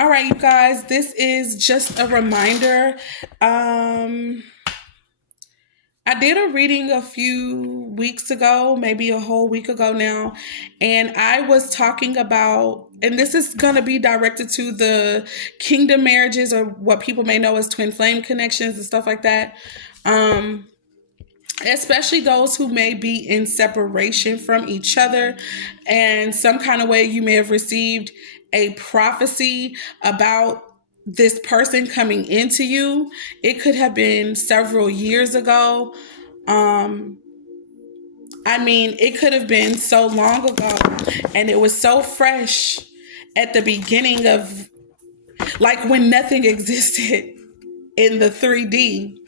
All right, you guys, this is just a reminder. Um, I did a reading a few weeks ago, maybe a whole week ago now, and I was talking about, and this is going to be directed to the kingdom marriages or what people may know as twin flame connections and stuff like that. Um, Especially those who may be in separation from each other, and some kind of way you may have received a prophecy about this person coming into you. It could have been several years ago. um it could have been so long ago, and it was so fresh at the beginning of, like, when nothing existed in the 3D.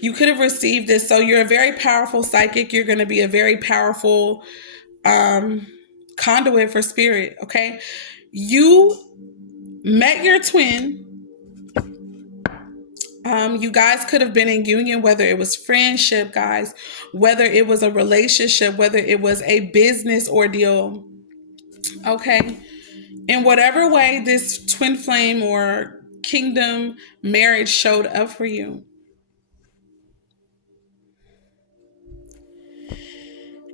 You could have received this. So you're a very powerful psychic. You're going to be a very powerful um, conduit for spirit. Okay. You met your twin. You guys could have been in union, whether it was friendship, guys, whether it was a relationship, whether it was a business ordeal. Okay. In whatever way this twin flame or kingdom marriage showed up for you.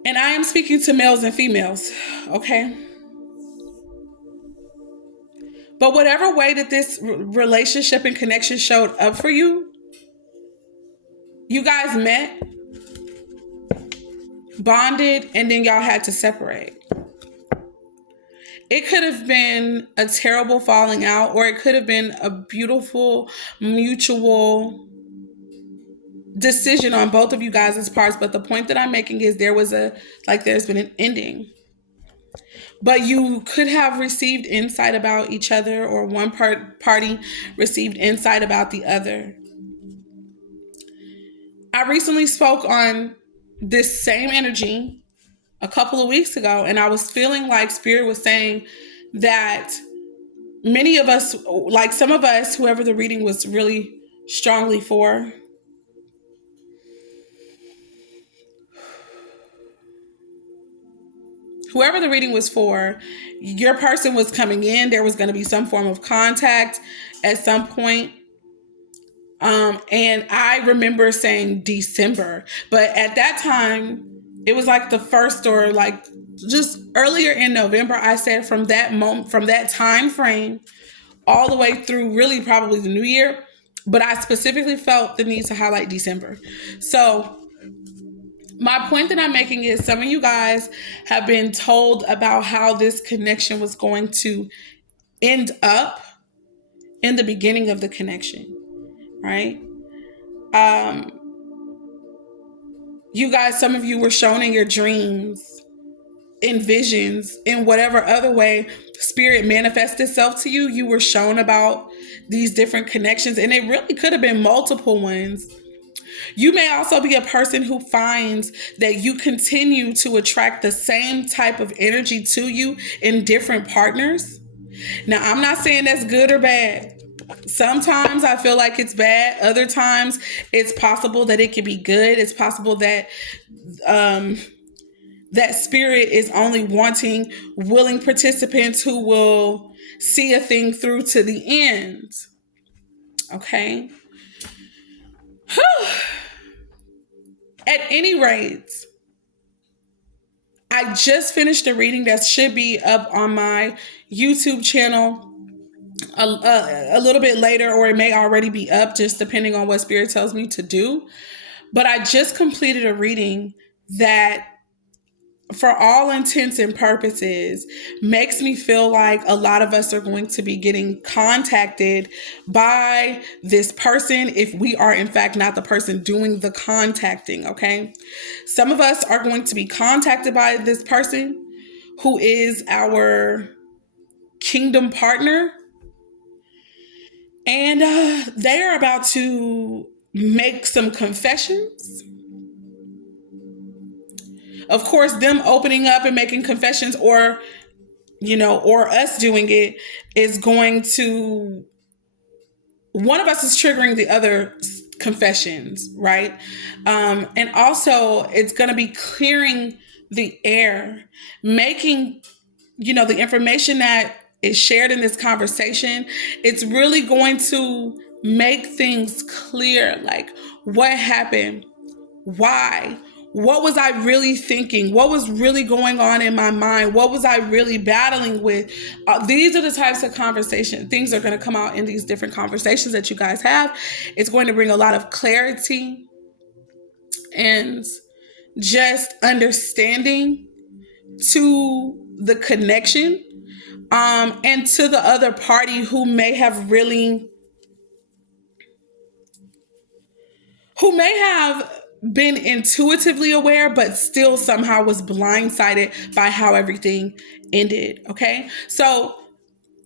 And I am speaking to males and females. Okay. But whatever way that this relationship and connection showed up for you, you guys met, bonded, and then y'all had to separate. It could have been a terrible falling out, or it could have been a beautiful mutual decision on both of you guys' parts. But the point that I'm making is there's been an ending. But you could have received insight about each other, or one party received insight about the other. I recently spoke on this same energy a couple of weeks ago, and I was feeling like Spirit was saying that many of us, like some of us, whoever the reading was really strongly for, whoever the reading was for, your person was coming in. There was going to be some form of contact at some point. And I remember saying December, but at that time, it was like the first, or like just earlier in November. I said from that moment, from that time frame, all the way through really probably the new year. But I specifically felt the need to highlight December. So my point that I'm making is some of you guys have been told about how this connection was going to end up in the beginning of the connection, right? Um, you guys, some of you were shown in your dreams, in visions, in whatever other way spirit manifests itself to you. You were shown about these different connections, and it really could have been multiple ones. You may also be a person who finds that you continue to attract the same type of energy to you in different partners. Now, I'm not saying that's good or bad. Sometimes I feel like it's bad. Other times it's possible that it could be good. It's possible that that spirit is only wanting willing participants who will see a thing through to the end. Okay. At any rate, I just finished a reading that should be up on my YouTube channel a little bit later, or it may already be up, just depending on what Spirit tells me to do. But I just completed a reading that, for all intents and purposes, makes me feel like a lot of us are going to be getting contacted by this person if we are in fact not the person doing the contacting. Okay. Some of us are going to be contacted by this person who is our kingdom partner, and they are about to make some confessions. Of course, them opening up and making confessions, or us doing it, is going to, one of us is triggering the other confessions, right? And also it's going to be clearing the air, making, the information that is shared in this conversation, it's really going to make things clear, like what happened, why, what was I really thinking, what was really going on in my mind, what was I really battling with. These are the types of conversation things are going to come out in these different conversations that you guys have. It's going to bring a lot of clarity and just understanding to the connection, and to the other party who may have been intuitively aware, but still somehow was blindsided by how everything ended. Okay. So,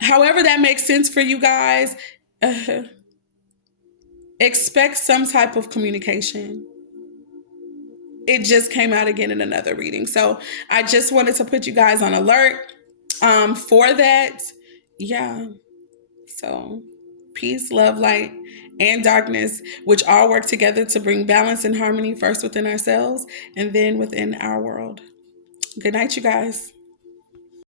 however that makes sense for you guys, uh, expect some type of communication. It just came out again in another reading. So, I just wanted to put you guys on alert for that. Yeah. So, peace, love, light, and darkness, which all work together to bring balance and harmony first within ourselves and then within our world. Good night, you guys.